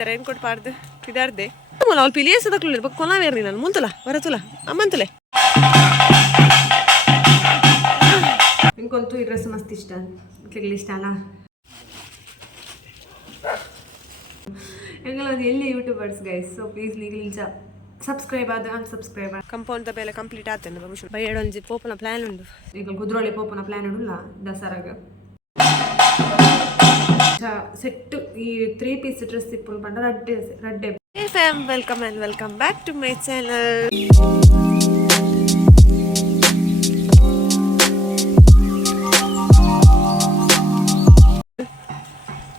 Rain coat parde, pidarde. Come on, pilies da clule, but con la verina, montala, varatula, amantale. Incontu il resto mastistan, che listana. Engala elli YouTubers guys, so please legal subscribe and unsubscribe. Compound the bella complete atene babushu. By edonji popuna plan undu. Egal kudroli popuna plan udulla Dasaraga. Set ಈ 3-piece dress ಇಪ್ಪುಲು ಪಂಡ ರಡ್ಡೆ. Hey fam, welcome and welcome back to my channel.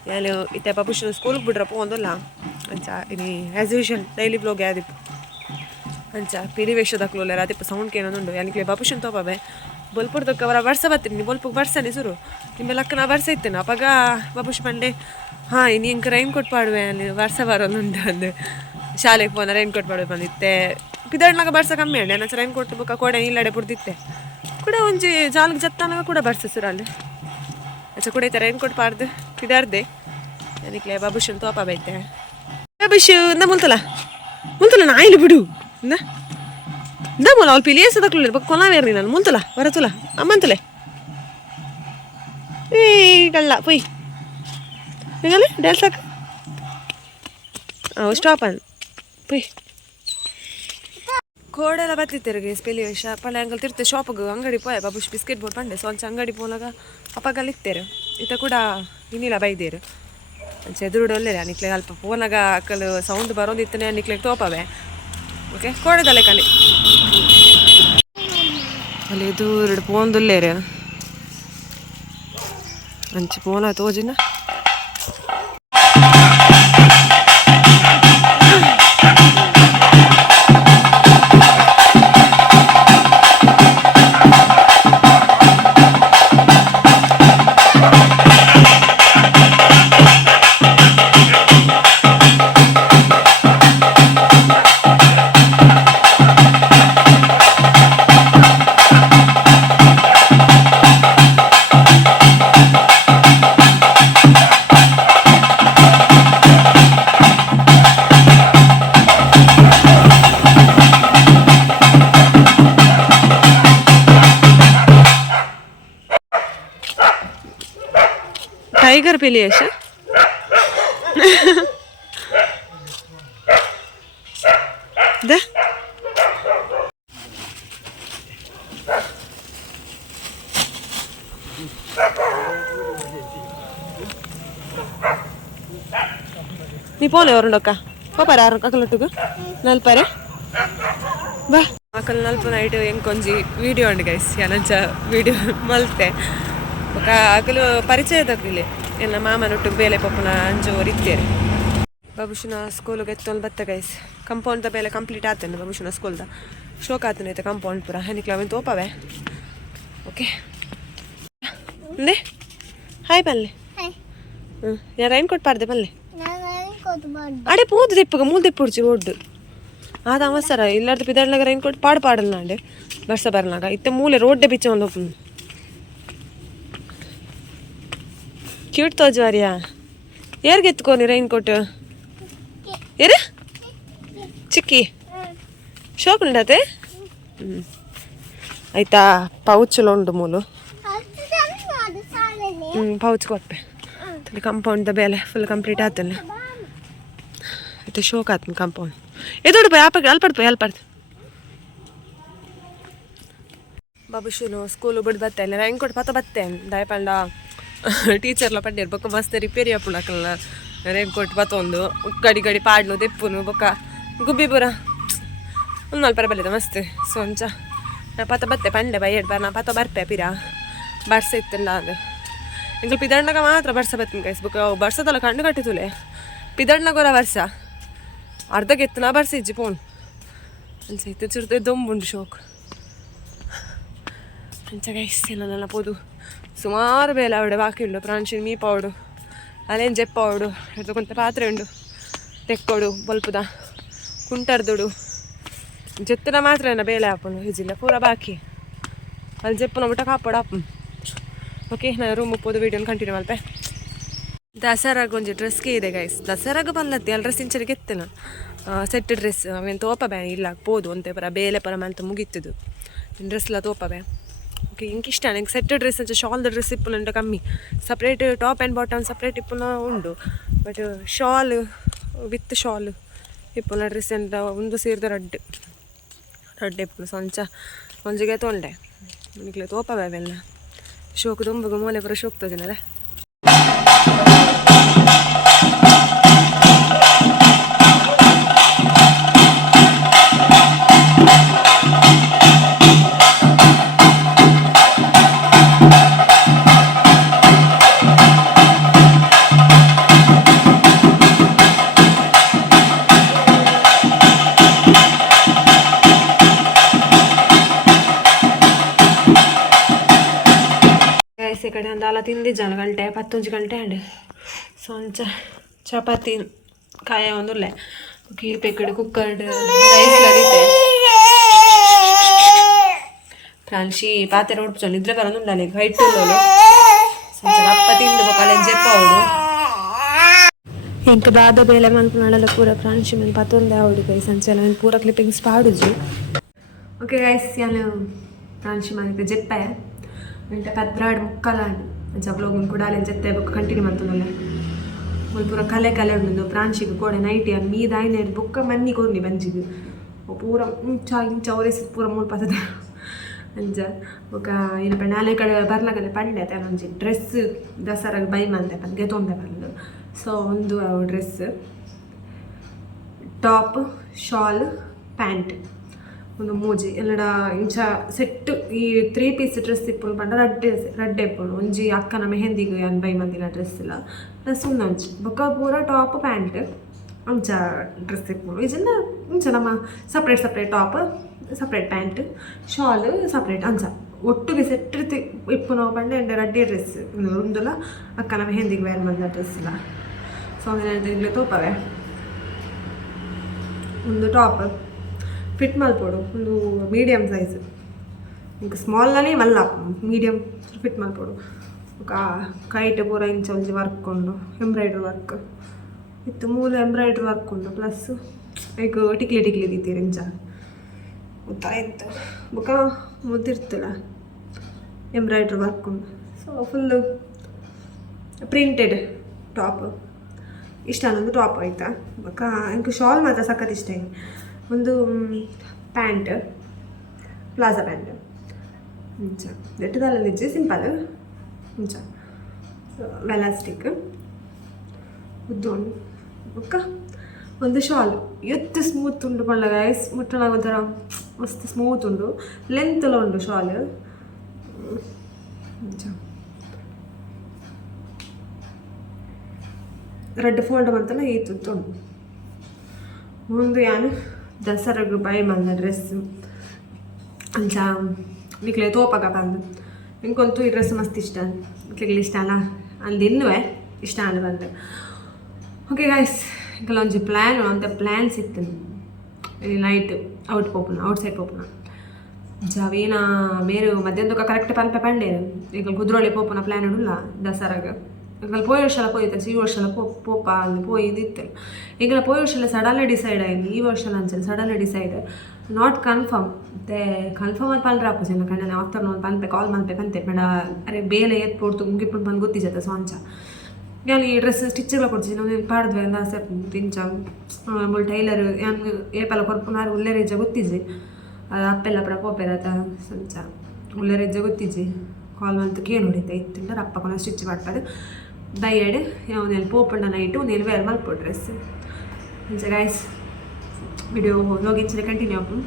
ನಾನು ಇತ್ತೆ ಬಾಬುಶನ ಸ್ಕೂಲ್ಗೆ ಬಿಡ್ರಪ್ಪ ಒಂದಲ್ಲ ಅಂಚ ಇದು as usual daily blog ಯಾದಿಪ್ಪು ಅಂಚ ಪಿರಿ ವೇಷದಕ್ಲೋಲ್ಲ ರಾತಿಪ್ಪ sound ಕೇಳೋದುಂಡು ಯಾನಿಕ್ಲೆ ಬಾಬುಶನ್ ತೋಪಬೆ ಬೊಲ್ಪುಡ್ದಕ್ಕೆ ಅವರ ವರ್ಷ ಬರ್ತೀನಿ ಬೊಲ್ಪುಗೆ ಬರ್ಸನೆ ಸುರು ನಿಮ್ಮೆಲ್ಲಕ್ಕ ನಾ ಬರ್ಸ ಇತ್ತೇನೆ ಅಪ್ಪಾಗ ಬಾಬುಶ್ ಪಂಡೆ ಹಾಂ ಇನ್ನು ಇಂಕ ರೈನ್ ಕೋಟ್ ಪಾಡುವೆ ಅಲ್ಲಿ ವರ್ಷ ಬರೋದುಂಟು ಅಂದು ಶಾಲೆಗೆ ಪೋನ ರೈನ್ ಕೋಟ್ ಪಾಡುವೆ ಬಂದಿತ್ತೆ ಪಿದಡ್ನಾಗ ಬರ್ಸ ಕಮ್ಮಿ ಅಂಡೆ ನಾನು ರೈನ್ ಕೋಟ್ ಬುಕ್ಕ ಕೋಡೆ ಇಲ್ಲಡೆ ಬಿಡ್ದಿತ್ತೆ ಕೂಡ ಒಂಜಿ ಜಾಲಿಗೆ ಜತ್ತಾನಾಗ ಕೂಡ ಬರ್ಸ ಸುರು ಅಲ್ಲಿ ಅಚ್ಚ ಕೂಡ ಐತೆ ರೈನ್ ಕೋಟ್ ಪಾಡ್ದು ಪಿದಾರ್ದೆ ಅದಕ್ಕೆ ಬಾಬುಶನ್ ತೋಪ ಬೈತೆ ಬಾಬುಶು ಇಂದ ಮುಂತಲ ನಾಯಿಲು ಬಿಡು ಇಂದ ಮೂಲ ಅವ್ಳು ಪಿಲಿಯಸ್ ಅದಕ್ಲು ಕೊಲಾವೇರಿ ನಾನು ಮುಂತಲ ಬರತುಲ ಅಮ್ಮಂತಲೆ ಏ ಕಳ್ಳ ಪೊಯ್ ಈಗಲೇ ಡೆಲ್ಸಾಕ ಸ್ಟಾಪ್ ಅನ್ ಪೊಯ್ ಕೋಡೆಲ್ಲ ಬತ್ತಿತ್ತರಿಗೆ ಸ್ಪೆಲಿ ವೇಷ ಪಲ್ಲ ಅಂಗಲ್ ತಿರ್ತೆ ಶಾಪ್ಗೆ ಅಂಗಡಿ ಪೋಯ ಬಾಬುಶ್ ಬಿಸ್ಕೆಟ್ ಬೋರ್ಡ್ ಪಂಡೆ ಸ್ವಲ್ಪ ಅಂಗಡಿ ಪೋನಾಗ ಅಪ್ಪಗಲ್ಲಿ ಇತ್ತೇರು ಇತ್ತ ಕೂಡ ಇನ್ನಿಲ್ಲ ಬೈದೇರು ಎದುರುಡು ಒಳ್ಳೆ ನಿಕ್ಲೆ ಅಲ್ಪ ಫೋನಾಗ ಅಕ್ಕಲು ಸೌಂಡ್ ಬರೋದಿತ್ತನೆ ನಿಕ್ಲೆಗೆ ತೋಪವೆ ಓಕೆ ಕೋಡೆದಲ್ಲೇ ಕಲಿ ಅಲ್ಲಿ ಎದುರುಡು ಫೋನ್ದುಲ್ಲೇರು ಅಂಚೆ ಫೋನ ತೋಜಿನ ಟೈಗರ್ ಪಿಲಿಯೇಶ ದ ನೀ ಪೋನೆ ಅವರುಂಡಕ್ಕ ಪಾಪಾರ ಆರು ಅಕಲೊಟ್ಟಿಗೂ ನಲ್ಪಾರೆ ಬಾ ಅಕಲ್ ನಲ್ಪ ನೈಟ್ ಹೆಂಗೆ ಕೊಂಜಿ ವೀಡಿಯೋ ಉಂಡು ಗೈಸ್ ಯಾನಂಚ ವೀಡಿಯೋ ಮಲ್ತೆ ಅಕಲು ಪರಿಚಯ ತಗ್ಲಿಲ್ಲ ಎಲ್ಲ ಮಾಮನೊಟ್ಟಿಗೆ ಬೇಲೆ ಪಪ್ಪನ ಅಂಜೋರು ಇತ್ತೇರಿ ಬಾಬುಶನ ಸ್ಕೂಲಿಗೆ ಎತ್ತೊಂದು ಬತ್ತ ಗೈಸ್ ಕಂಪೌಂಡ್ದ ಬೇಲೆ ಕಂಪ್ಲೀಟ್ ಆತೇನೆ ಬಾಬುಶನ ಸ್ಕೂಲ್ದ ಶೋಕ್ ಆತನೈತೆ ಕಂಪೌಂಡ್ ಪೂರ ಹೆನಿಕ್ಲ ಅವಂತ ಓಪವೆ ಓಕೆ ಅಂದೆ ಹಾಯ್ ಬಲ್ಲೆ ಯಾ ರೈನ್ ಕೋಟ್ ಪಾಡ್ದೆ ಬಲ್ಲೆ ಅಡೆ ಪೂದು ದಿಪ್ಪಗ ಮೂಲ್ ದಿಪ್ಪುಡ್ಚಿ ಒಡ್ಡು ಆದ ಅವಸರ ಇಲ್ಲಾರ್ದು ಪಿದಾಡ್ನಾಗ ರೈನ್ ಕೋಟ್ ಪಾಡಲ್ಲ ಅಂಡೆ ಬರ್ಸ ಬರ್ನಾಗ ಇತ್ತೆ ಮೂಲೆ ರೋಡ್ಡೆ ಬಿಚ್ಚ ಒಂದು ಒಪ್ಪು ಕ್ಯೂಟ್ ತೋಜ್ವಾರಿಯಾ ಯಾರಿಗೆ ಎತ್ಕೋನಿ ರೈನ್ ಕೋಟ್ ಏರ ಚಿಕ್ಕಿ ಶೋಕ್ ಉಂಡತೆ ಆಯ್ತಾ ಪೌಚ್ಲು ಉಂಡು ಮೂಲು ಪೌಚ್ ಕೊಟ್ಟೆ ಕಂಪೌಂಡ್ದ ಬೇಲೆ ಫುಲ್ ಕಂಪ್ಲೀಟ್ ಆತಲ್ಲ ಆಯ್ತಾ ಶೋಕ್ ಆತನ ಕಂಪೌಂಡ್ ಎದೋಡು ಪೈ ಆಪ ಅಲ್ಪಡ್ಪೈ ಅಲ್ಪಡ್ತು ಬಾಬುಶುನು ಸ್ಕೂಲು ಬಿಡು ಬತ್ತೆ ಇಲ್ಲ ರೈನ್ ಕೋಟ್ ಪತ್ತ ಬತ್ತೆ ದಯಪಂಡ ಟೀಚರ್ಲ ಪಡ್ಡೇರು ಬೊಕ್ಕ ಮಸ್ತ್ ರಿಪೇರಿ ಅಪ್ಪುಣಕಲ್ಲ ರೈನ್ ಕೋಟ್ ಪತ್ತೊಂದು ಗಡಿ ಗಡಿ ಪಾಡ್ಲು ದೆಪ್ಪುನು ಬೊಕ್ಕ ಗುಬ್ಬಿ ಪೂರ ಒಂದು ಮಲ್ಪರ ಬಲ್ಲಿದ ಮಸ್ತ್ ಸೊಂಚ ನಾ ಪತ್ತ ಬತ್ತೆ ಪಂಡೆ ಬೈಯಡ್ ಬರ್ ನಾ ಪತ್ತ ಬರ್ಪೆ ಪಿರ ಬರ್ಸ ಇತ್ತಿಲ್ಲ ಅದು ಎಂಕಲ್ ಪಿದಣ್ಣಗ ಮಾತ್ರ ಬರ್ಸ ಬತ್ತೀನಿ ಕೈಸ್ ಬೊಕ್ಕ ಬರ್ಸದಲ್ಲ ಕಣ್ಣು ಕಟ್ಟಿತುಲೆ ಪಿದಣ್ಣಗೋರ ವರ್ಷ ಅರ್ಧಕ್ಕೆ ಎತ್ತನ ಬರ್ಸ ಇಜ್ಜಿ ಪೋನ್ ಅನ್ಸೈತೆ ಚುರ್ತೆ ದೊಂಬುಂಡು ಶೋಕ್ ಅಂಚ ಗೈಸ್ ಎಲ್ಲ ಪೋದು ಸುಮಾರು ಬೇಲೆ ಅವಡೆ ಬಾಕಿ ಉಂಡು ಪ್ರಾಂಶಿನ್ ಮೀ ಪೌಡು ಅಲ್ಲೇನು ಜೆಪ್ಪವಡು ಹಿಡ್ಕೊಂತ ಪಾತ್ರೆ ಉಂಡು ತೆಕ್ಕೋಡು ಬಲ್ಪುದ ಕುಂಟರ್ದುಡು ಜೆತ್ತನ ಮಾತ್ರ ಬೇಲೆ ಹಾಪುಂಡು ಹಿಜಿಲ್ಲ ಪೂರ ಬಾಕಿ ಅಲ್ಲಿ ಜೆಪ್ಪನ ಊಟ ಕಾಪಾಡು ಹಾಪು ಓಕೆ ನಾನು ರೂಮ್ ಹೋದ ವೀಡಿಯೋನ ಕಂಟಿನ್ಯೂ ಮಾಡ್ತೆ ದಸರಾಗ ಒಂಜಿ ಡ್ರೆಸ್ಗೆ ಇದೆ ಗೈಸ್. ದಸರಾಗ ಬಲ್ಲತ್ತೆ ಎಲ್ಲ ಡ್ರೆಸ್ ಇಂಚರಿಗೆ ಎತ್ತನ ಸೆಟ್ ಡ್ರೆಸ್ ಅವೇನು ತೋಪ ಬ್ಯಾ ಇಲ್ಲ ಪೋದು ಒಂತೆ ಪರ ಬೇಲೆ ಪರ ಮಂತ ಮುಗಿತ್ತದು ಡ್ರೆಸ್ ಎಲ್ಲ ತೋಪ ಬ್ಯಾ. ಓಕೆ ಇಂಕ ಇಷ್ಟ ನಂಗೆ ಸೆಟ್ ಡ್ರೆಸ್ ಅಂಚೆ ಶಾಲ್ದ ಡ್ರೆಸ್ ಇಪ್ಪುನಂಟ ಕಮ್ಮಿ. Separate top and bottom separate ಇಪ್ಪುನ ಉಂಡು, ಬಟ್ ಶಾಲ್ ವಿತ್ ಶಾಲ್ ಇಪ್ಪುನ ಡ್ರೆಸ್ ಅಂತ ಒಂದು ಸೇರಿದ ರಡ್ಡು ಇಪ್ಪುನ ಸಂಚ ಒಂಜಿಗೆ ತೊಂಡೆ ನನಗೆ ತೋಪ ಬ್ಯಾವೆಲ್ಲ ಶೋಕು ತುಂಬಗ ಮೂಲೆ ಪುರ ಶೋಕ್ತದಿನಲ್ಲ. ಈ ಕಡೆ ಒಂದು ಅಲ್ಲ ತಿಂದಿದ್ದಾನೆ ಗಂಟೆ 11 ಗಂಟೆ ಅಂಡೆ ಸಂಚ ಚಪಾತಿ ಕಾಯ ಒಂದುಲ್ಲೆ ಕೀಪೆ ಕಡೆ ಕುಕ್ಕರ್ ರೈಸ್ ಲರಿತೆ ಫ್ರಾನ್ಸಿ ಪಾತೆ ನೋಡ್ಬಿಟ್ಟು ನಿದ್ರೆ ಬರೋದು ಉಂಡಾలి ಹೈಟ್ ಉಳ್ಳೋಳು ಸಂಚ ಅಪ್ಪ ತಿಂದು ಬಕಾಲೆ ಜೆಪ್ಪ ಅವಳು ಇಂಕ ಬಾದ ಬೇಲೆ ಮಲ್ಪನಾಳೆಲ್ಲ ಪೂರ ಫ್ರಾನ್ಸಿ ಮೇಲೆ ಪತ್ತೊಂದೇ ಅವಳು ಕೈ ಸಂಚೆ ಎಲ್ಲ ಪೂರ ಕ್ಲಿಪ್ಪಿಂಗ್ಸ್ ಪಾಡುಜಿ. ಓಕೆ ಗೈಸ್ ನಾನು ಫ್ರಾನ್ಸಿ ಮಾಡಿದ್ದೆ ಜೆಪ್ಪೆ అంటే పెద్దరాడు ముక్కలాడు జబ్లోగుని కూడా అలా చెప్తే బుక్ కంటిన్యూ మంతులే పూర కలే ఉండదు ప్రాంశికి కూడా నైట్ అని మీద ఆయన బుక్క మన్ని కొన్ని మంచిది పూర ఇంಚ ಒರೆಸಿ ಪೂರ ಮೂರು ಪಸದ ಅಂಚ ఒక ఈయన పెళ్ళాలి ఇక్కడ ಬರ್ಲಾಗಲ್ಲ ಪಂಡೆ ಒಂಜಿ ಡ್ರೆಸ್ ದಸರಾಗ ಬೈ ಮಂದೆ ಪಂಗೆ ತೊಂದೆ ಬಂದು ಸೊ ಒಂದು ಡ್ರೆಸ್ ಟಾಪ್ ಶಾಲ್ ಪ್ಯಾಂಟ್ ಒಂದು ಮೂಜಿ ಎಲ್ಲಡ ಇಂಚ ಸೆಟ್ ಈ 3 ಪೀಸ್ ಡ್ರೆಸ್ ಇಪ್ಪುಲು ಪಂಡ ರಡ್ಡೆ ಇಪ್ಪುಲು ಒಂಜಿ ಅಕ್ಕನ ಮೆಹಂದಿಗೆ ಅನ್ ಬೈ ಮಂದಿನ ಡ್ರೆಸ್ ಇಲ್ಲ ಡ್ರೆಸ್ ಒಂದೊಂಜಿ ಬೊಕ್ಕ ಪೂರ ಟಾಪ್ ಪ್ಯಾಂಟ್ ಅಂಚ ಡ್ರೆಸ್ ಇಪ್ಪುಲು ಇದನ್ನ ಇಂಚ ನಮ್ಮ separate top separate pant shawl separate ಅಂಚ ಒಟ್ಟಿಗೆ ಸೆಟ್ ಇಪ್ಪು ನಾವು ಪಂಡ ಎಂಡೆ ರಡ್ಡೆ ಡ್ರೆಸ್ ಒಂದಲ್ಲ ಅಕ್ಕನ ಮೆಹಂದಿಗೆ ವೇರ್ ಮಂದಿನ ಡ್ರೆಸ್ ಇಲ್ಲ. ಸೊ ಒಂದು ತೋಪವೆ ಒಂದು ಟಾಪ್ ಫಿಟ್ ಮಲ್ಪೋಡು ಒಂದು ಮೀಡಿಯಮ್ ಸೈಜ್ ಇಂಕ ಸ್ಮಾಲ್ನೇ ಮಲ್ಲ ಮೀಡಿಯಮ್ ಫಿಟ್ ಮಲ್ಪೋಡು ఒక ಕೈಟ್ ಪೂರ ಇಂಚ ಒಂಜಿ ವರ್ಕ್ ಉಂಡು ಎಂಬ್ರಾಯ್ಡ್ರಿ ವರ್ಕ್ ಇತ್ತು ಮೂಲ ಎಂಬ್ರಾಯ್ಡ್ರಿ ವರ್ಕ್ ಉಂಡು ಪ್ಲಸ್ ಈಗ ಟಿಕ್ಲಿ ದೀತೀರಿ ಇಂಚ ಗೊತ್ತಾಯ್ತು ಬೊಕ ಮುದ್ದಿರ್ತಲ್ಲ ಎಂಬ್ರಾಯ್ಡ್ರಿ ವರ್ಕ್ ಉಂಡು. ಸೊ ಫುಲ್ಲು ಪ್ರಿಂಟೆಡ್ ಟಾಪ್ ಇಷ್ಟ ಅನ್ನೊಂದು ಟಾಪ್ ಆಯ್ತಾ ಬೊಕ ಇಂಕ ಶಾಲ್ ಮಾತ್ರ ಸಖತ್ ಇಷ್ಟ ಆಯ್ತು. ಒಂದು ಪ್ಯಾಂಟ್ ಪ್ಲಾಜಾ ಪ್ಯಾಂಟ್ ಇಂಚ ದೆಟ್ಟದಲ್ಲ ನಿಜ ಸಿಂಪಲ್ ಇಂಚ ವೆಲಾಸ್ಟಿಕ್ ಉದ್ದೊಂಡು ಬೊಕ್ಕ ಒಂದು ಶಾಲ್ ಎತ್ತು ಸ್ಮೂತ್ ಉಂಡು ಪಂಡ ಗೈಸ್ ಮುಟ್ಟನಾಗ ಒಂಥರ ಮಸ್ತ್ ಸ್ಮೂತ್ ಉಂಡು ಲೆಂತ್ಲ ಉಂಡು ಶಾಲ್ ಇಂಚ ರೆಡ್ ಫೋಲ್ಡ್ ಮಂತಲ್ಲ ಈತುಂಡು ಮುಂದೆ ಯಾನು ದಸರಾಗ ಬೈ ಮಂದ ಡ್ರೆಸ್ ಅಂಚ ನಿಕ್ಲೆ ತೋಪಗ ಬಂದು ಇಂಕೊಂತು ಈ ಡ್ರೆಸ್ ಮಸ್ತ್ ಇಷ್ಟ ನಿಕ್ಲಿಗೆ ಇಷ್ಟ ಅಲ್ಲ ಅಲ್ಲಿ ಇನ್ನುವೆ ಇಷ್ಟ ಅಲ್ಲ ಬಂದು. ಓಕೆ ಗಾಯ್ಸ್ ಇಂಕಲೊಂಜಿ ಪ್ಲ್ಯಾನ್ ಅಂತ ಪ್ಲ್ಯಾನ್ಸ್ ಇತ್ತು ನೈಟ್ ಔಟ್ ಸೈಡ್ ಪೋಪುನ ಜವೇನ ಬೇರೆ ಮಧ್ಯಾಹ್ನಕ್ಕೆ ಕರೆಕ್ಟ್ ಪನ್ಪೆ ಪಂಡೆ ಈಗ ಕುದ್ರೋಳಿ ಪೋಪುನ ಪ್ಲ್ಯಾನ್ ಉಲ್ಲ ದಸರಾಗ ಈಗ పోయి ವರ್ಷ పోయితే ఈ ವರ್ಷ పోప పోయిదిತ್ತು ಈಗ పోయి ವರ್ಷ ಸಡನ್ಲಿ ಡಿಸೈಡ್ ಆಯ್ತು ಈ ವರ್ಷ ಅಂಚನೆ ಸಡನ್ಲಿ ಡಿಸೈಡ್ ನಾಟ್ ಕನ್ಫರ್ಮ್ ಮತ್ತೆ ಕನ್ಫರ್ಮ್ ಅಂತ ಪಲ್ರ ಹಾಕು ಜನ ಕಣ್ಣ ಆಫ್ಟರ್ನೂನ್ ಪನ್ಪೆ ಕಾಲ್ ಮಲ್ಪೆ ಬೇಡ ಅರೆ ಬೇಲೆ ಎತ್ಪೋಡ್ತು ಮುಗಿಪುಂಡು ಬಂದು ಗೊತ್ತಿಜತ್ತೆ ಸೊಂಚ ನಾನು ಈ ಡ್ರೆಸ್ ಸ್ಟಿಚ್ಗಳ ಕೊಡ್ತೀನಿ ನಾವು ಪಾಡ್ದ್ವಿ ಎಲ್ಲ ಸೆಪ್ ತಿಂಚ ಮುಲ್ ಟೈಲರ್ ಏಪೆಲ್ಲ ಕೊರ್ಪುನಾರು ಉಲ್ಲೆ ರೇಜ ಗೊತ್ತಿಜಿ ಅದು ಅಪ್ಪೆಲ್ಲ ಪುರ ಪೋಪೆರತ ಸಂಚ ಉಲ್ಲೆ ರೇಜ ಗೊತ್ತಿಜಿ ಕಾಲ್ ಮಂತ್ ಕೇನು ಹೊಡಿತಾ ಇತ್ತು ಅಪ್ಪ ಕೊನ ಸ್ಟಿಚ್ ಮಾಡ್ಪದು ದಯಡ್ ಅವನಲ್ಲಿ ಪೋಪುಂಡ ನೈಟು ನೀನು ವೇರ್ ಮಲ್ಪೋ ಡ್ರೆಸ್ ಇಂಚ ಗೈಸ್ ವಿಡಿಯೋ ಲೋಗಿಂಚನೆ ಕಂಟಿನ್ಯೂ ಆಪು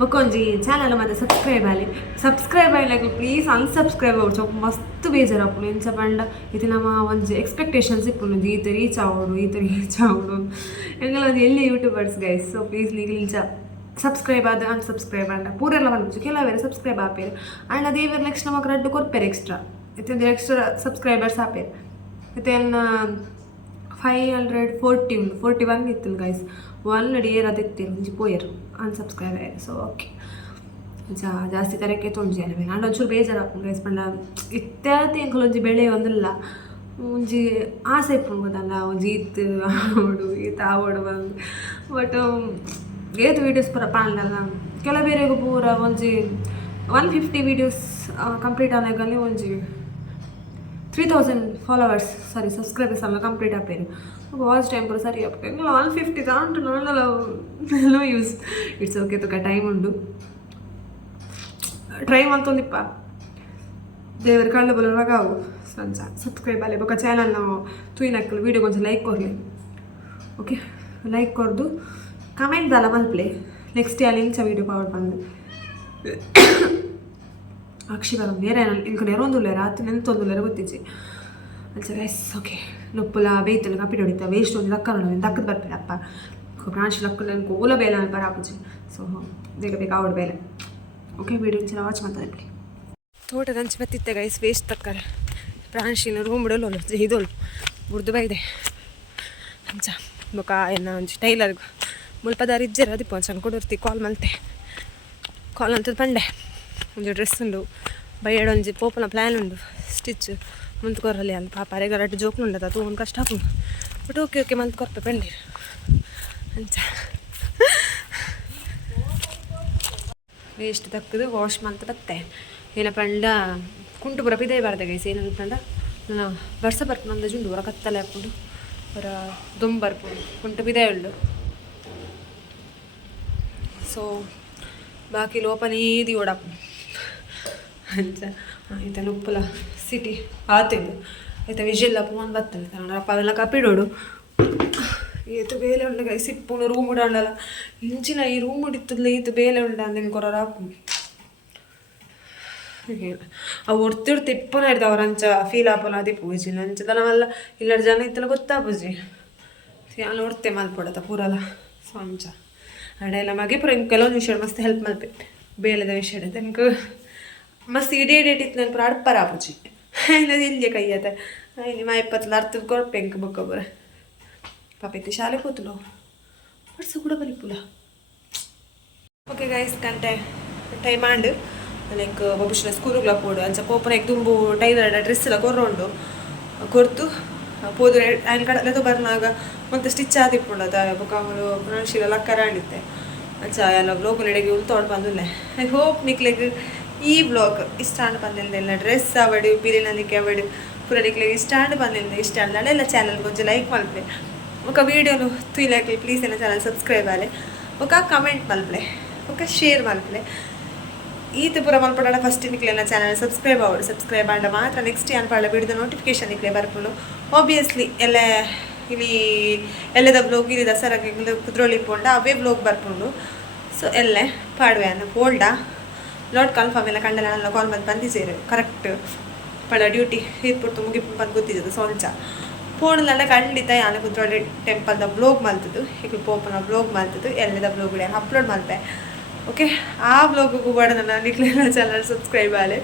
ಬೊಕೊಂಜಿ ಚಾನಲ್ ಮತ್ತೆ ಸಬ್ಸ್ಕ್ರೈಬ್ ಆಯ್ಲಾಗ ಪ್ಲೀಸ್ ಅನ್ಸಬ್ಸ್ಕ್ರೈಬ್ ಆಗೋದು ಮಸ್ತ್ ಬೇಜಾರು ಆಪುನು ಇಂಚ ಪಂಡ ಇದು ನಮ್ಮ ಒಂದು ಎಕ್ಸ್ಪೆಕ್ಟೇಷನ್ಸ್ ಇಪ್ಪುನು ಈತ ರೀಚ್ ಆಗೋಡು ಎಂಗೆಲ್ಲ ಒಂದು ಎಲ್ಲಿ ಯೂಟ್ಯೂಬರ್ಸ್ ಗೈಸ್. ಸೊ ಪ್ಲೀಸ್ ನೀವು ಇಂಚ ಸಬ್ಸ್ಕ್ರೈಬ್ ಆದ ಅನ್ಸಬ್ಸ್ಕ್ರೈಬ್ ಅಂಡ ಪೂರೆಲ್ಲ ಬಂದು ಕೆಲವೇರೆ ಸಬ್ಸ್ಕ್ರೈಬ್ ಆಪೇರು ಅಂಡ್ ಅದೇ ಬೇರೆ ನೆಕ್ಸ್ಟ್ ನಮಗೆ ರಡ್ಡು ಕೊರ್ಪೇರು ಎಕ್ಸ್ಟ್ರಾ ಇತ್ತಂದ್ರೆ ಎಕ್ಸ್ಟ್ರಾ ಸಬ್ಸ್ಕ್ರೈಬರ್ಸ್ ಆಪೇರು ಇತ್ತೇನು 540 ಉಂಡು 41 ಇತ್ತು ಗೈಸ್ 1 ಡೇರ್ ಅದಿತ್ತೇನು ಮುಂಚೆ ಪೋಯರು ಅನ್ಸಬ್ಸ್ಕ್ರೈಬ್ ಆಯ್ತು. ಸೊ ಓಕೆ ಜಾಸ್ತಿ ತರಕ್ಕೆ ತೊಂಜಿ ಅಲ್ಲ ನಾನು ಒಂಚೂರು ಬೇಜಾರು ಗೈಸ್ ಪಂಡ ಇತ್ಯಾತಿ ಎಂಕಲೊಂಜಿ ಬೆಳೆ ಒಂದಿಲ್ಲ ಒಂಜಿ ಆಸೆ ಇಪ್ಪುಂಡು ಗೊತ್ತಂಡ ಒಂಜಿ ಈತ್ ಆವಡು ಈತ ಆವಡು ಬಂದು ಬಟ್ ಏತ್ ವೀಡಿಯೋಸ್ ಪೂರ ಪಾಂಡಲ್ಲ ಕೆಲವು ಬೇರೆಗೂ ಪೂರ ಒಂಜಿ 150 ವೀಡಿಯೋಸ್ ಕಂಪ್ಲೀಟ್ ಆದಾಗಲೇ ಒಂಜಿ 3000 ಫಾಲೋವರ್ಸ್ ಸಬ್ಸ್ಕ್ರೈಬರ್ಸ್ ಎಲ್ಲ ಕಂಪ್ಲೀಟ್ ಆಪೇರು ವಾಚ್ ಟೈಮ್ ಪೂರ ಸರಿ ಆಪೇರು ಎಂಗ್ಲ 150 ತಾಂಟು ನೋ ಯೂಸ್ ಇಟ್ಸ್ ಓಕೆ ತುಕ ಟೈಮ್ ಉಂಡು ಟ್ರೈ ಮಾಡ್ತೊಂದಿಪ್ಪ ದೇವ್ರ ಕಳ್ಳು ಬಲವಾಗಾವು ಸಂಚ ಸಬ್ಸ್ಕ್ರೈಬ್ ಆಲೆ ಬೊಕ ಚಾನಲ್ ನಾವು ತೂಯಿನಕ್ಕಲು ವೀಡಿಯೋ ಕೊಂಚ ಲೈಕ್ ಕೊರಲಿ ಓಕೆ ಲೈಕ್ ಕೊರ್ದು ಕಮೆಂಟ್ ದಾಲ ಮಲ್ಪ್ಲೆ ನೆಕ್ಸ್ಟ್ ಅಲ್ಲಿ ಇಂಚ ವೀಡಿಯೋ ಪವರ್ ಬಂದು ಅಕ್ಷಿ ಬರೋ ಬೇರೆ ಇಂಕ ನೆರೊಂದುಲ್ಲೆ ರಾತ್ರಿ ನೆಂತೊಂದುಲ್ಲೆರ ಗೊತ್ತಿಜ್ಜಿ ಅಂಚ ಗೈಸ್ ಓಕೆ ನೊಪ್ಪುಲ ಬೇಯ್ತಲ್ಲ ಕಪಿಟ್ ಹೊಡಿತ ವೇಸ್ಟ್ ಒಂದು ದಕ್ಕನ ದಕ್ಕದ ಬರ್ಪೇನೆ ಅಪ್ಪ ಬ್ರಾಂಚ್ ಲಕ್ಕಲ್ಲ ಓಲ ಬೇಲೆ ಅಂತ ಬರಾಪುಜಿ ಸೊ ಬೇಗ ಬೇಗ ಆವಡ್ ಬೇಲೆ ಓಕೆ ವೀಡಿಯೋ ಇಂಚಿನ ವಾಚ್ ಮಾಡ್ತಾರೆ ತೋಟದ ಅಂಚೆ ಬತ್ತಿತ್ತೆ ಗೈಸ್ ವೇಸ್ಟ್ ತಕ್ಕರೆ ಪ್ರಾಣಿನ ರೂಮ್ ಬಿಡೋಲ್ಲ ಇದೋಳು ಬುಡ್ದು ಬೈದೆ ಅಂಚ ಬೊಕ ಏನ ಒಂಜಿ ಟೈಲರ್ಗು ಮುಲ್ಪ ದಾರಿ ಇಜ್ಜೆರ ಅದಿಪ್ಪ ಒಂಚ ಕೊಡೋರ್ತಿ ಕಾಲ್ ಅಂತದ್ದು ಪಂಡೆ ಒಂಜಿ ಡ್ರೆಸ್ ಉಂಡು ಬೈಯಡ್ ಒಂಜಿ ಪೋಪನ ಪ್ಲ್ಯಾನ್ ಉಂಡು ಸ್ಟಿಚ್ ಮುಂತು ಕೊರಲಿ ಅಲ್ಲ ಪಾಪ ಅರೆಗರಟ್ಟು ಜೋಕ್ಲು ಉಂಡದ ಅದು ಒಂದು ಕಷ್ಟ ಹಾಕೊಂಡು ಬಟ್ ಓಕೆ ಮಂತ್ ಕೊರ್ಪೆ ಪಂಡೀರು ಅಂಚ ವೇಸ್ಟ್ ತಕ್ಕದು ವಾಶ್ ಮಂತ್ ಬತ್ತೆ ಏನ ಪಂಡ ಕುಂಟು ಪುರ ಪಿದೇ ಬಾರ್ದೆ ಗೈಸ್ ಏನಂತ ಪಂಡ ನಾನು ಬರ್ಸ ಬರ್ಪು ನಂದ ಜುಂಡು ಹೊರ ಕತ್ತಲೆ ಹಾಕೊಂಡು ಹೊರ ದುಂಬರ್ಪುಂಡು ಕುಂಟು ಪಿದೇ ಉಂಡು ಸೊ ಬಾಕಿ ಲೋಪನ ಈದಿ ಓಡಪ್ಪ ಅಂಚ ಆಯ್ತ ಉಪ್ಪುಲ ಸಿಟಿ ಆತಿದ್ದು ಆಯ್ತಾ ವಿಜಿಲ್ಲ ಪೋನ್ ಬರ್ತದೆ ಅಪ್ಪ ಅವೆಲ್ಲ ಕಪಿಡೋಡು ಈತು ಬೇಲೆ ಉಂಡ ಗೈ ಸಿಪ್ಪುನು ರೂಮ್ ಉಡಾಂಡಲ್ಲ ಇಂಚಿನ ಈ ರೂಮ್ ಉಡಿತದ್ಲ ಈತು ಬೇಲೆ ಉಂಡ ಅಂದೇನು ಕೊರ ರಾಪು ಅವು ಒಡ್ತಿಡ್ತು ಇಪ್ಪನ ಹಿಡ್ದು ಅವ್ರ ಅಂಚ ಫೀಲ್ ಆಪಲ್ಲ ಅದಿ ಪೂಜಿ ಅಂಚದಲ್ಲ ಮಲ್ಲ ಇಲ್ಲರ ಜನ ಇತ್ತಲ್ಲ ಗೊತ್ತಾ ಪೂಜಿ ಅಲ್ಲಿ ಹೊಡ್ತೆ ಮಲ್ಪಡತ್ತ ಪೂರಲ್ಲ ಸೊ ಅಂಚ ಅಡೆಲ್ಲ ಮಗೆ ಪುರ ಹಿಂಗೆ ಕೆಲವೊಂದು ವಿಷಯ ಮಸ್ತ್ ಹೆಲ್ಪ್ ಮಲ್ಪೆ ಬೇಳೆದ ವಿಷಯ ತನಕ ಮಸ್ತ್ ಇಡೇ ಡೇಟ್ ಇತ್ತು ನಾನು ಪುರ ಅಡ್ಪರ ಆಪುಜಿ ಇಲ್ಲದ ಇಲ್ಲಿಯೇ ಕೈಯತ ನಿಮ್ಮ 20 ಅರ್ಥ ಕೊಡ್ಪೆ ಇಂಕ ಬೊಕ್ಕ ಬರ ಪಾಪೈತಿ ಶಾಲೆ ಕೂತಲು ಪಡ್ಸ ಕೂಡ ಬಲಿಪುಲ ಓಕೆ ಗೈಸ್ ಕಂಟೆ ಟೈಮ್ ಆಂಡು ಲೈಕ್ ಬಬುಶಿನ ಸ್ಕೂಲ್ಗಳ ಪೋಡು ಅಂಚ ಪೋಪನ ತುಂಬು ಟೈಲರ್ ಡ್ರೆಸ್ ಎಲ್ಲ ಕೊರ್ರೋಂಡು ಕೊರ್ತು ಪೋದು ఆయన ಕಡಲೆದು ಬರ್ನಾಗ ಮತ್ತೆ ಸ್ಟಿಚ್ ಆದಿಪ್ಪುಂಡು ಅದ ಬೊಕ ಅವಳು ಮನುಷ್ಯರ ಲಕ್ಕರಾಂಡಿತ್ತೆ ಅಂಚ ಎಲ್ಲ ಬ್ಲಾಗ್ ಎಡೆಗೆ ಉಲ್ತೋಡು ಬಂದುಲ್ಲೆ ಐ ಹೋಪ್ ನಿಕ್ಲೆಗ್ ಈ ಬ್ಲಾಗ್ ಇಷ್ಟಾಂಡ್ ಬಂದಿಲ್ಲ ಡ್ರೆಸ್ ಅವಡು ಬಿರಿಯಾನಿಗೆ ಅವಡು ಪೂರ ನಿಕ್ಲೆಗ್ ಇಷ್ಟಾಂಡ್ ಬಂದಿಲ್ಲ ಇಷ್ಟ ಅಂದೆಲ್ಲ ಚಾನಲ್ ಕೊಂಚ ಲೈಕ್ ಮಲ್ಪೆ ఒక వీడియోను తూయిలాకి ప్లీజ్ నా ఛానల్ సబ్స్క్రైబ్ అవ్వాలి ఒక కమెంట్ మల్పలే ఒక షేర్ మల్పలే ಈತ ಪೂರ ಮಲ್ಪಡ ಫಸ್ಟ್ ನಿಕ್ಲೆ ನನ್ನ ಚಾನಲ್ ಸಬ್ಸ್ಕ್ರೈಬ್ ಆಂಡ ಮಾತ್ರ ನೆಕ್ಸ್ಟ್ ಏನು ಪಡ ಬಿಡಿದ ನೋಟಿಫಿಕೇಶನ್ ನಿಕ್ಲೆ ಬರ್ಪುಂಡು ಆಬ್ವಿಯಸ್ಲಿ ಎಲ್ಲ ಇಲ್ಲಿ ಎಲ್ಲದ ಬ್ಲಾಗ್ ಇಲ್ಲಿ ದಸರಗ ಕುದ್ರೋಳಿ ಪೋಂಡ ಅವೇ ಬ್ಲಾಗ್ ಬರ್ಪುಂಡು ಸೊ ಎಲ್ಲೇ ಪಾಡುವೆ ಅನ್ನ ಪೋಲ್ಡ ಲಾಟ್ ಕನ್ಫರ್ಮ್ ಎಲ್ಲ ಕಂಡಲ್ಲ ನನ್ನ ಕಾಲ್ ಬಂದು ಸೇರು ಕರೆಕ್ಟ್ ಪಡ ಡ್ಯೂಟಿ ಇರ್ಪುಡ್ತು ಮುಗಿಪು ಬಂದು ಗೊತ್ತಿದ್ದದು ಸೊಂಚ ಪೋಣಲ್ಲ ಖಂಡಿತ ಯಾನ ಕುದ್ರೋಳಿ ಟೆಂಪಲ್ದ ಬ್ಲಾಗ್ ಮಲ್ತದ್ದು ಈಗ ಪೋಪನ ಬ್ಲಾಗ್ ಮಲ್ತದ್ದು ಎಲ್ಲದ ಬ್ಲಾಗ್ ಅಪ್ಲೋಡ್ ಮಲ್ಪೆ ಓಕೆ ಆ ಬ್ಲಾಗಿಗೂ ಕೂಡ ನನ್ನ ನಿಕ್ಲೆನ ಚಾನಲ್ ಸಬ್ಸ್ಕ್ರೈಬ್ ಆಲೆ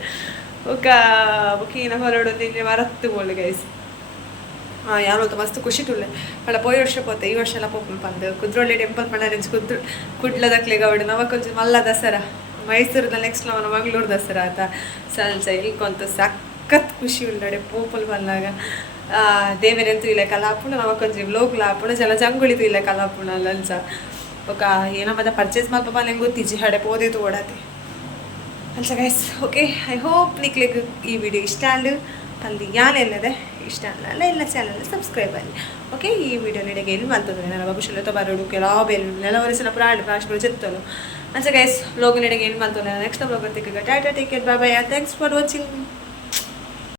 ಒಕ್ಕೀನ ಹೊರಡೋದು ಇಲ್ಲಿ ಮರತ್ತು ಬೋಳು ಗೈಸ್ ಯಾವತ್ತು ಮಸ್ತ್ ಖುಷಿ ತುಳ್ಳೆ ಪಳ ಪೋಯ್ ವರ್ಷ ಪೋತೆ ಈ ವರ್ಷ ಎಲ್ಲ ಪೋಪಲ್ ಬಂದು ಕುದ್ರೋಳಿ ಟೆಂಪಲ್ ಪಂಡರೆಂಚ್ ಕುಡ್ಲದಕ್ಲೆ ಗೌಡು ನವ ಕೊಂಚ ಮಲ್ಲ ದಸರಾ ಮೈಸೂರಿನ ನೆಕ್ಸ್ಟ್ ನಾವು ಮಂಗಳೂರು ದಸರಾ ಆತ ಸಂಚ ಇಲ್ಕೊಂತ ಸಖತ್ ಖುಷಿ ಉಂಡಡೆ ಪೋಪಲ್ ಬಂದಾಗ ದೇವರಂತೂ ಇಲ್ಲ ಕಲಾಪುಣ ನವ ಕೊಂಚ ಬ್ಲೋಗ್ಲ ಆಪುಣ ಜಲ ಜಂಗುಳಿತು ಇಲ್ಲ ಕಲಾಪುಣ ಲಂಚ ఒక ಏನಮ್ಮದ ಪರ್ಚೇಸ್ ಮಲ್ಪ ನಂಗೆ ಗೊತ್ತಿಜ್ಜಿ ಹಡೆ ಪೋದೆ ತೋಡತ್ತೆ ಅಲ್ಸ ಗೈಸ್ ಓಕೆ ಐ ಹೋಪ್ ನಿಕ್ಲಿಗೆ ಈ ವಿಡಿಯೋ ಇಷ್ಟ ಅಂಡು ಅಲ್ಲಿ ಯಾನೆಲ್ಲದೆ ಇಷ್ಟ ಅಲ್ಲ ಎಲ್ಲ ಚಾನಲ್ ಸಬ್ಸ್ಕ್ರೈಬ್ ಆಗಲಿ ಓಕೆ ಈ ವಿಡಿಯೋ ನಿನಗೆ ಏನು ಮಾಡ್ತದೆ ನನ್ನ ಭವಿಷ್ಯದ ಬರೋಡು ಕೆಲವು ಬೇಲು ನೆಲ ವರಿಸಿನ ಪ್ರಾಣ ಪ್ರಾಶ್ಗಳು ಚೆತ್ತಲು ಅಲ್ಸ ಗೈಸ್ ಬ್ಲಾಗ್ ನಿನಗೆ ಏನು ಮಾಡ್ತದೆ ನೆಕ್ಸ್ಟ್ ಬ್ಲಾಗ್ ಬರ್ತಿಗೆ tata take care bye bye thanks for watching